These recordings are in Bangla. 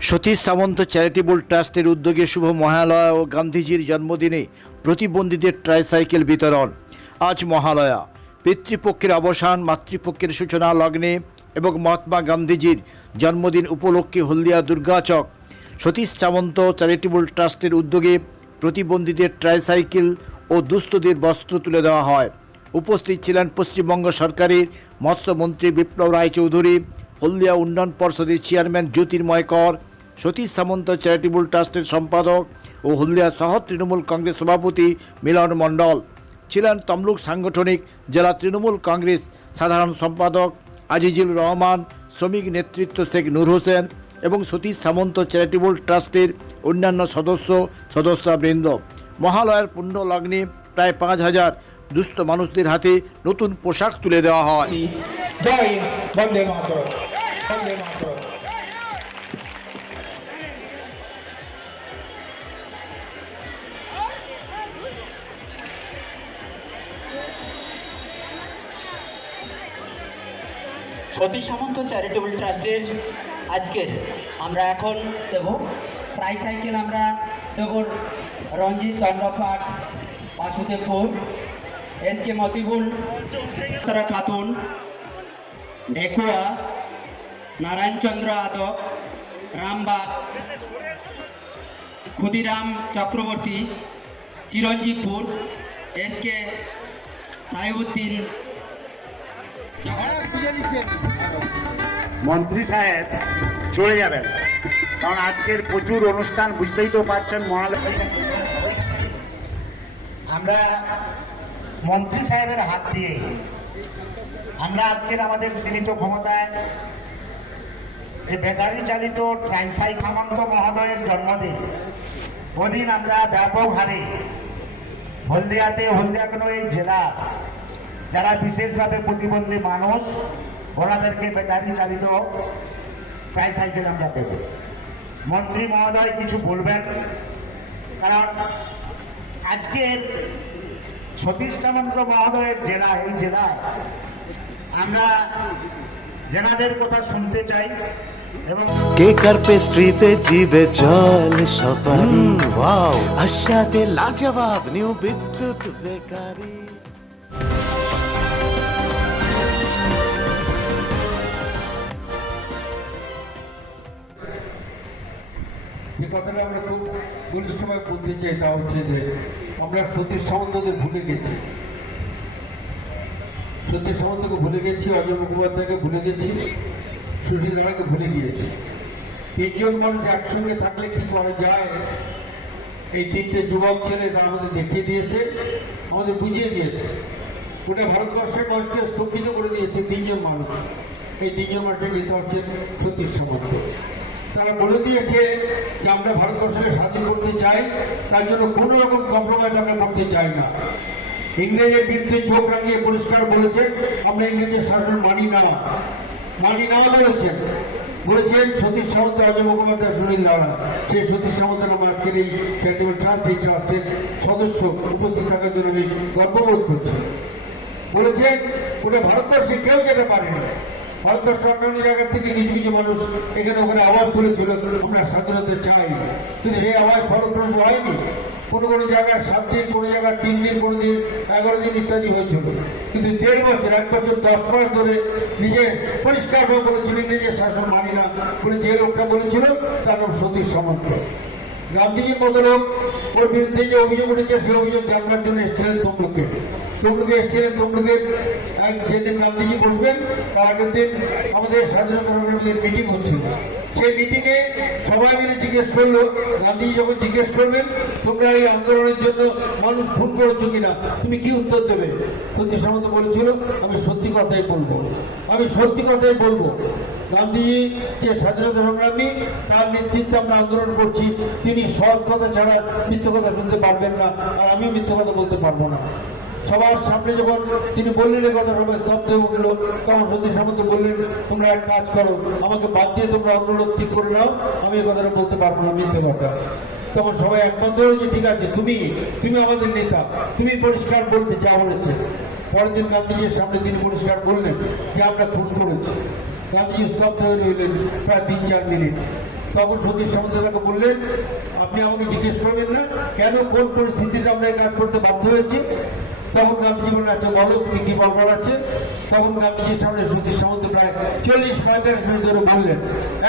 সতীশ সামন্ত চ্যারিটেবল ট্রাস্টের উদ্যোগে শুভ মহালয়া ও গান্ধীজির জন্মদিনে প্রতিবন্ধীদের ট্রাইসাইকেল বিতরণ। আজ মহালয়া। পিতৃপক্ষের অবসান, মাতৃপক্ষের সূচনা লগ্নে এবং মহাত্মা গান্ধীজির জন্মদিন উপলক্ষে হলদিয়া দুর্গাচক। সতীশ সামন্ত চ্যারিটেবল ট্রাস্টের উদ্যোগে প্রতিবন্ধীদের ট্রাইসাইকেল ও দুস্থদের বস্ত্র তুলে দেওয়া হয়। উপস্থিত ছিলেন পশ্চিমবঙ্গ সরকারের মৎস্যমন্ত্রী বিপ্লব রায়চৌধুরী হলদিয়া উন্নয়ন পর্ষদের চেয়ারম্যান জ্যোতির্ময় কর, সতীশ সামন্ত চ্যারিটেবল ট্রাস্টের সম্পাদক ও হলদিয়া শহর তৃণমূল কংগ্রেস সভাপতি মিলন মণ্ডল। ছিলেন তমলুক সাংগঠনিক জেলা তৃণমূল কংগ্রেস সাধারণ সম্পাদক আজিজুল রহমান, শ্রমিক নেতৃত্ব শেখ নূর হোসেন এবং সতীশ সামন্ত চ্যারিটেবল ট্রাস্টের অন্যান্য সদস্য, সদস্যবৃন্দ। মহালয়ার পুণ্য লগ্নে প্রায় পাঁচ হাজার দুস্থ মানুষদের হাতে নতুন পোশাক তুলে দেওয়া হয়। জয় হিন্দ, বন্দে মাতরম বন্দে মাতরম। সতী সামন্ত চ্যারিটেবল ট্রাস্টের আজকের আমরা এখন দেব। সাইকেল আমরা দেব Ranjit Dandapat Basudebpur S K Motibul Khatun Dhekua Narayanchandra Adak Rambag Khudiram Chakraborty Chiranjibpur S K Sahebuddin মন্ত্রী সাহেব, চলে যাবেন। কারণ আজকের প্রচুর অনুষ্ঠান বুঝতেই তো পারছেন মহালয়া আমরা মন্ত্রী সাহেবের হাত দিয়ে আমরা আজকের আমাদের সীমিত ক্ষমতায় যে ব্যাটারি চালিত ট্রাইসাই খামন্ত মহোদয়ের জন্মদিন, ওদিন আমরা ব্যাপক হারে হলদিয়াতে হলদিয়া এই জেলা যারা বিশেষভাবে প্রতিবন্ধী মানুষ, ওনাদেরকে ব্যাটারি চালিত ট্রাইসাইকেল আমরা দেব। মন্ত্রী মহোদয়, কিছু বলবেন? কারণ আজকের সতীশ সামন্ত মহোদয়ের জেলা, এই জেলায় আমরা জেনাদের কথা শুনতে চাই এবং কেকার পেস্ট্রিতে জিবে জল সপারি? ওয়াও। আশাতে লাজবাব নিউ বিদ্যুৎ বেকারি। যে কথাটা আমরা খুব ঘনিষ্ঠভাবে বলতে চাই তা হচ্ছে যে আমরা সতীশ সামন্তদের ভুলে গেছি। সতীশ সামন্তকে ভুলে গেছি, অজয় মুখোপাধ্যায়কে ভুলে গেছি সুশীলাকে ভুলে গিয়েছি। তিনজন মানুষ একসঙ্গে থাকলে কি করা যায়? এই তিনটে যুবক ছেলে তারা আমাদের দেখিয়ে দিয়েছে, আমাদের বুঝিয়ে দিয়েছে। গোটা ভারতবর্ষের মানুষকে স্থগিত করে দিয়েছে তিনজন মানুষ। এই তিনজন মানুষের নেতা হচ্ছেন সতীশ সামন্ত তারা বলে দিয়েছে যে আমরা ভারতবর্ষকে স্বাধীন করতে চাই, তার জন্য কোনো রকম কম্প্রোমাইজ আমরা করতে চাই না। ইংরেজের বিরুদ্ধে চোখ রাঙিয়ে পরিষ্কার বলেছেন, আমরা ইংরেজের শাসন মানি না। মানি না বলেছেন। বলেছেন সতীশ সামন্ত অজয় মুখোপাধ্যায়, সুনীল দাঁড়া সেই সতীশ সামন্ত আমার আজকের এই চ্যারিটেবল ট্রাস্ট এই ট্রাস্টের সদস্য উপস্থিত থাকার জন্য আমি গর্ববোধ করছি। বলেছেন ওটা ভারতবর্ষে কেউ যেতে পারে না। ভারতবর্ষ অন্যান্য জায়গা থেকে কিছু কিছু মানুষ এখানে ওখানে আওয়াজ তুলেছিল, আমরা স্বাধীনতা চাই। কিন্তু এই আওয়াজ ফলপ্রসূ হয়নি। কোনো কোনো জায়গায় সাত দিন, কোনো জায়গায় তিন দিন, কোনো দিন, এগারো দিন ইত্যাদি হয়েছিল। কিন্তু দেড় বছর, এক বছর, দশ মাস ধরে নিজে পরিষ্কারভাবে বলেছিল, নিজের শাসন মানি না বলে যে লোকটা বলেছিল, তার নাম সতীশ সামন্ত। গান্ধীজির মতো ওর বিরুদ্ধে যে অভিযোগ উঠেছে, সে অভিযোগ জানবার জন্য এসেছিলেন তমলুকে। তমলুকে এসেছিলেন তমলুকের এক যেদিন গান্ধীজি বসবেন, তার আগের দিন আমাদের স্বাধীনতা মিটিং হচ্ছিল। সেই মিটিংয়ে সবাই মিলে জিজ্ঞেস করল, গান্ধীজি যখন জিজ্ঞেস করবেন তোমরা এই আন্দোলনের জন্য মানুষ খুন করেছ কিনা? তুমি কি উত্তর দেবে? সত্যি সামন্ত বলেছিল, আমি সত্যি কথাই বলব। আমি সত্যি কথাই বলব। গান্ধীজি যে স্বাধীনতা সংগ্রামী, তার নেতৃত্বে আমরা আন্দোলন করছি। তিনি সৎ কথা ছাড়া মিথ্য কথা শুনতে পারবেন না, আর আমিও মিথ্য কথা বলতে পারব না। সবার সামনে যখন তিনি বললেন এই কথা, সবাই স্তব্ধ হয়ে উঠল। তখন সত্যি সামন্ত বললেন, তোমরা এক কাজ করো, আমাকে বাদ দিয়ে তোমরা অন্য ঠিক করে নাও। আমি এই কথাটা বলতে পারব না, মিথ্যে কথা। তখন সবাই একমত যে, ঠিক আছে, তুমি তুমি আমাদের নেতা, তুমি পরিষ্কার বলবে যা বলেছে। পরের দিন গান্ধীজির সামনে তিনি পরিষ্কার বললেন যে, আমরা খুন করেছি। গান্ধীজি স্তব্ধ হয়ে রইলেন প্রায় তিন, চার মিনিট। তখন সতীশ সামন্ত তাকে বললেন, আপনি আমাকে জিজ্ঞেস করবেন না, কেন কোন পরিস্থিতিতে আমরা এই কাজ করতে বাধ্য হয়েছি? তখন গান্ধীজি বললেন আচ্ছা বলো, তুমি কি বলবার আছে? তখন গান্ধীজির সামনে সতীশ সামন্ত প্রায় চল্লিশ, পঁয়তাল্লিশ মিনিট ধরে বললেন।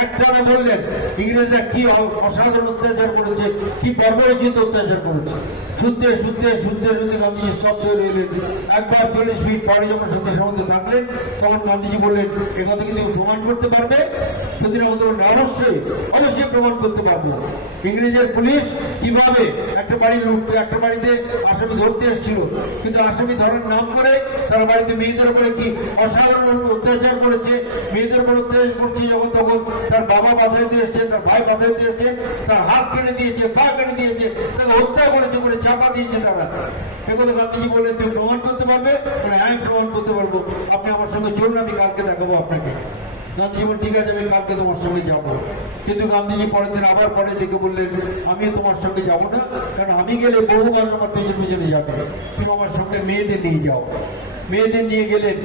একটানা বললেন, ইংরেজরা কি অসাধারণ অত্যাচার করেছে, কি বর্বরচিত অত্যাচার করেছে? শুনতে শুনতে শুনতে শুনতে গান্ধীজি স্তব্ধ হয়ে রইলেন, একবার চল্লিশ মিনিট পরে যখন সতীশ সামন্ত থাকলেন, তখন গান্ধীজি বললেন, এ কথা কি তুমি প্রমাণ করতে পারবে? সতীশ সামন্ত বললেন অবশ্যই অবশ্যই প্রমাণ করতে পারব। ইংরেজের পুলিশ কীভাবে একটা বাড়ি লুট একটা বাড়িতে আসামি ধরতে এসেছিল? কিন্তু আসামি ধরার নাম করে তারা বাড়িতে মেয়েদের উপরে কি অসাধারণ অত্যাচার করেছে? মেয়েদের উপর অত্যাচার করছে যখন তখন তার বাবা বাধা দিতে এসছে তার ভাই বাধা দিতে এসছে তার হাত কেটে দিয়েছে পা কেটে দিয়েছে তাকে হত্যা করেছে করে চাপা দিয়েছে তারা। এগুলো গান্ধীজি বললেন তুমি প্রমাণ করতে পারবে? বলে, হ্যাঁ প্রমাণ করতে পারব। আপনি আমার সঙ্গে চলুন আমি কালকে দেখাবো আপনাকে। গান্ধীজি বললেন, ঠিক আছে আমি কালকে তোমার সঙ্গে যাব। কিন্তু গান্ধীজি পরের দিন আবার পরে ডেকে বললেন আমি তোমার সঙ্গে যাব না কারণ আমি গেলে বহু মানুষ আমার পেছনে পেছনে যাবে। তুমি আমার সঙ্গে মেয়েদের নিয়ে যাও। মেয়েদের নিয়ে গেলেন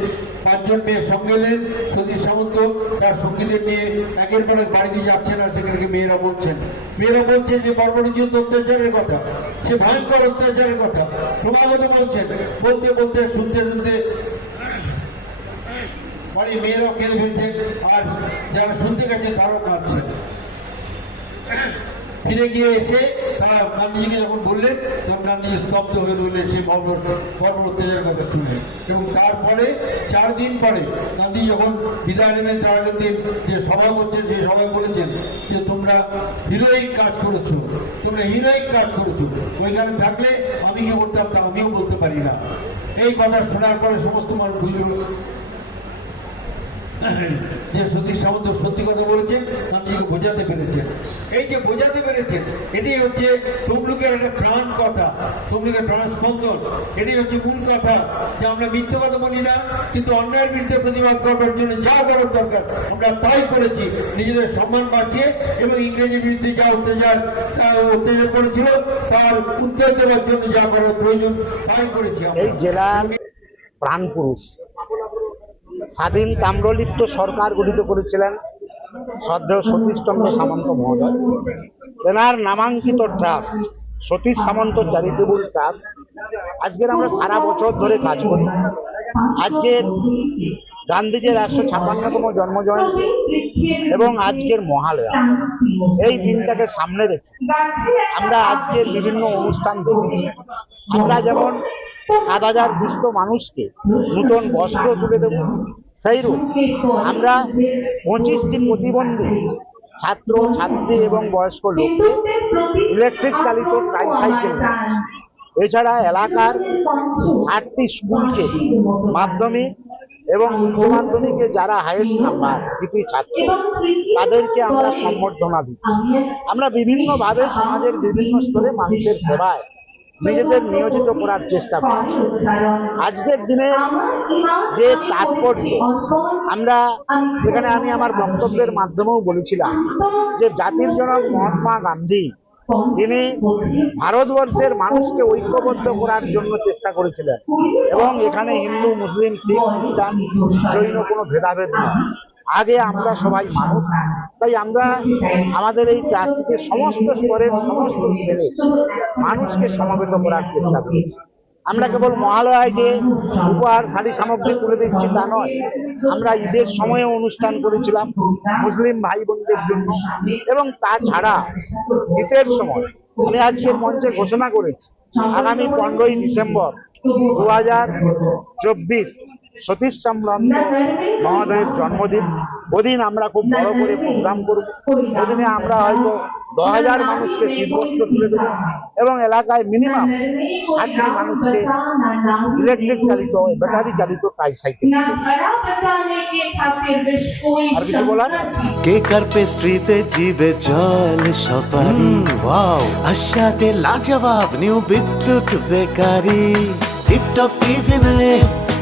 পাঁচজন মেয়ে সঙ্গে এলেন সতীশ সামন্ত তার সঙ্গীদের নিয়ে একের পর বাড়িতে যাচ্ছেন আর সেখানে মেয়েরা বলছেন মেয়েরা বলছেন যে বর্বরচিত অত্যাচারের কথা সে ভয়ঙ্কর অত্যাচারের কথা। ক্রমাগত বলছেন বলতে বলতে শুনতে শুনতে বাড়ির মেয়েরাও কেঁদে ফেলছে আর যারা শুনতে গেছে তারাও কাঁদছে। ফিরে গিয়ে এসে তারা গান্ধীজিকে যখন বললেন, তখন গান্ধীজি স্তব্ধ হয়ে রইলেন সেই বর্বর কথা শুনে। এবং তারপরে চার দিন পরে গান্ধী যখন বিদায় নেবেন, তার আগের দিন যে সভা করছেন, সেই সভায় বলেছেন যে, তোমরা হিরোইক কাজ করেছ, তোমরা হিরোইক কাজ করেছ। ওইখানে থাকলে আমি কি করতাম তা আমিও বলতে পারি না। এই কথা শোনার পরে সমস্ত মানুষ বুঝলো যে সতীশ সামন্ত সত্যি কথা বলেছেন বোঝাতে পেরেছেন এই যে বোঝাতে পেরেছেন এটি হচ্ছে তমলুকের একটা প্রাণ কথা, তমলুকের প্রাণ এটি হচ্ছে মূল কথা, যে আমরা কথা বলি না, কিন্তু অন্যায়ের বিরুদ্ধে প্রতিবাদ জন্য যা করার দরকার, আমরা তাই করেছি। নিজেদের সম্মান বাঁচিয়ে এবং ইংরেজির বিরুদ্ধে যা অত্যাচার অত্যাচার করেছিল, তার উত্তর দেওয়ার জন্য যা করার প্রয়োজন, তাই করেছি জেলার প্রাণপুরুষ স্বাধীন তাম্রলিপ্ত সরকার গঠিত করেছিলেন শ্রদ্ধেয় সতীশচন্দ্র সামন্ত মহোদয়। তেনার নামাঙ্কিত trust, Satish Samanta charitable trust আজকের আমরা সারা বছর ধরে কাজ করি। আজকের গান্ধীজির একশো ছাপ্পান্নতম জন্মজয়ন্তী এবং আজকের মহালয়া। এই দিনটাকে সামনে রেখে আমরা আজকের বিভিন্ন অনুষ্ঠান দেখেছি। আমরা যেমন সাত হাজার দুস্থ মানুষকে নূতন বস্ত্র তুলে দেব। সেইরূপ আমরা পঁচিশটি প্রতিবন্ধী ছাত্র, ছাত্রী এবং বয়স্ক লোককে ইলেকট্রিক চালিত ট্রাইসাইকেল এছাড়া এলাকার ষাটটি স্কুলকে মাধ্যমিক এবং উচ্চ মাধ্যমিকে যারা হায়েস্ট নাম্বার কৃতি ছাত্র, তাদেরকে আমরা সম্বর্ধনা দিচ্ছি। আমরা বিভিন্নভাবে সমাজের বিভিন্ন স্তরে মানুষের সেবায় নিজেদের নিয়োজিত করার চেষ্টা করি। আজকের দিনে যে তাৎপর্য, আমরা এখানে আমি আমার বক্তব্যের মাধ্যমেও বলেছিলাম যে জাতির জনক মহাত্মা গান্ধী, তিনি ভারতবর্ষের মানুষকে ঐক্যবদ্ধ করার জন্য চেষ্টা করেছিলেন। এবং এখানে হিন্দু, মুসলিম, শিখ, খ্রিস্টান জৈন কোনো ভেদাভেদ নয়। আগে আমরা সবাই মানুষ, তাই আমরা আমাদের এই ট্রাস্টিতে সমস্ত স্তরের সমস্ত ছেলে মানুষকে সমবেত করার চেষ্টা করেছি। আমরা কেবল মহালয়ায় যে উপহার, শাড়ি সামগ্রী তুলে দিচ্ছি তা নয়, আমরা ঈদের সময়ে অনুষ্ঠান করেছিলাম মুসলিম ভাই বোনদের জন্য। এবং তাছাড়া শীতের সময় আমি আজকের মঞ্চে ঘোষণা করেছি, আগামী পনেরোই ডিসেম্বর দু হাজার চব্বিশ সতীশচন্দ্র মহোদয়ের জন্মদিন। ওদিন আমরা খুব বড় করে প্রোগ্রাম করব। ওদিনে আমরা হয়তো দশ হাজার মানুষকে শীতবস্ত্র তুলে দেবো এবং এলাকায় মিনিমাম ষাটটি মানুষকে ইলেকট্রিক চালিত ব্যাটারি চালিত ট্রাইসাইকেল আর কিছু বলার? কেক পেস্ট্রিতে জিবে জল সপারি ওয়াও, আশাতে লাজবাব, নিউ বিদ্যুৎ বেকারি। টিপটপ টিফিনে